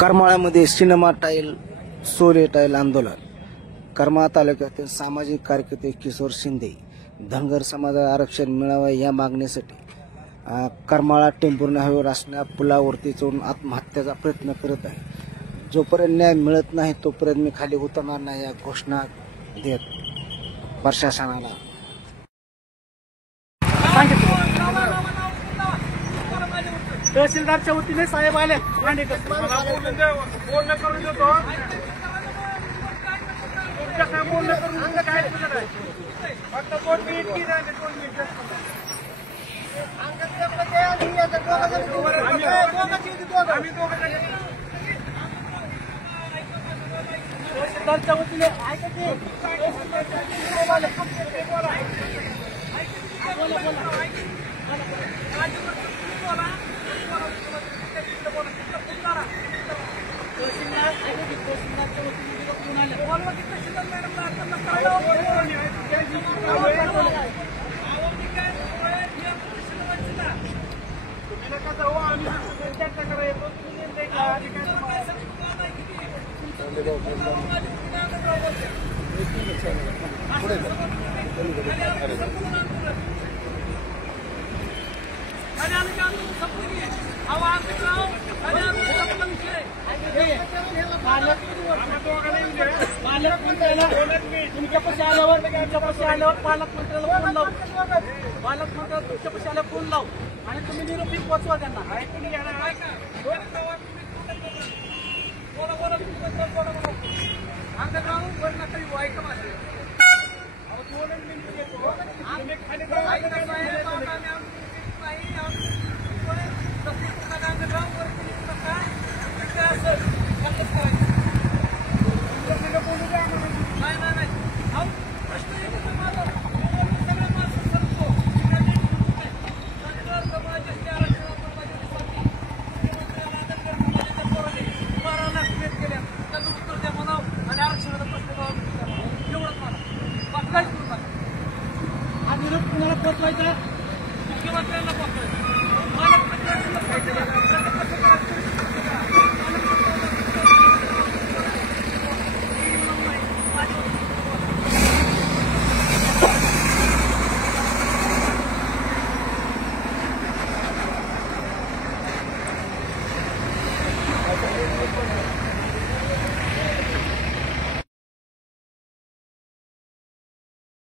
करमाळ्यामध्ये cinema tile Sole tile आंदोलन। करमाळा तालुक्यातील सामाजिक कार्यकर्ते किशोर शिंदे धनगर समाजाला आरक्षण मिळावे या मागणीसाठी करमाळा टेंभुर्णी हायवेवर असणाऱ्या पुलावरती चढून आत्महत्येचा प्रयत्न करत आहे। जोपर्यंत न्याय मिळत नाही तोपर्यंत मी खाली उतरणार नाही या घोषणा देत प्रशासनाला तहसीलदारच्या वतीने साहेब आले तहसीलदारच्या वतीने तुमच्यापाशी आल्यावर पालकमंत्र्याला तुमच्यापाशी आल्यावर फोन लावू आणि तुम्ही निरोपी पोचवा त्यांना। निरोप कुणाला पोचवायचा? मुख्यमंत्र्यांना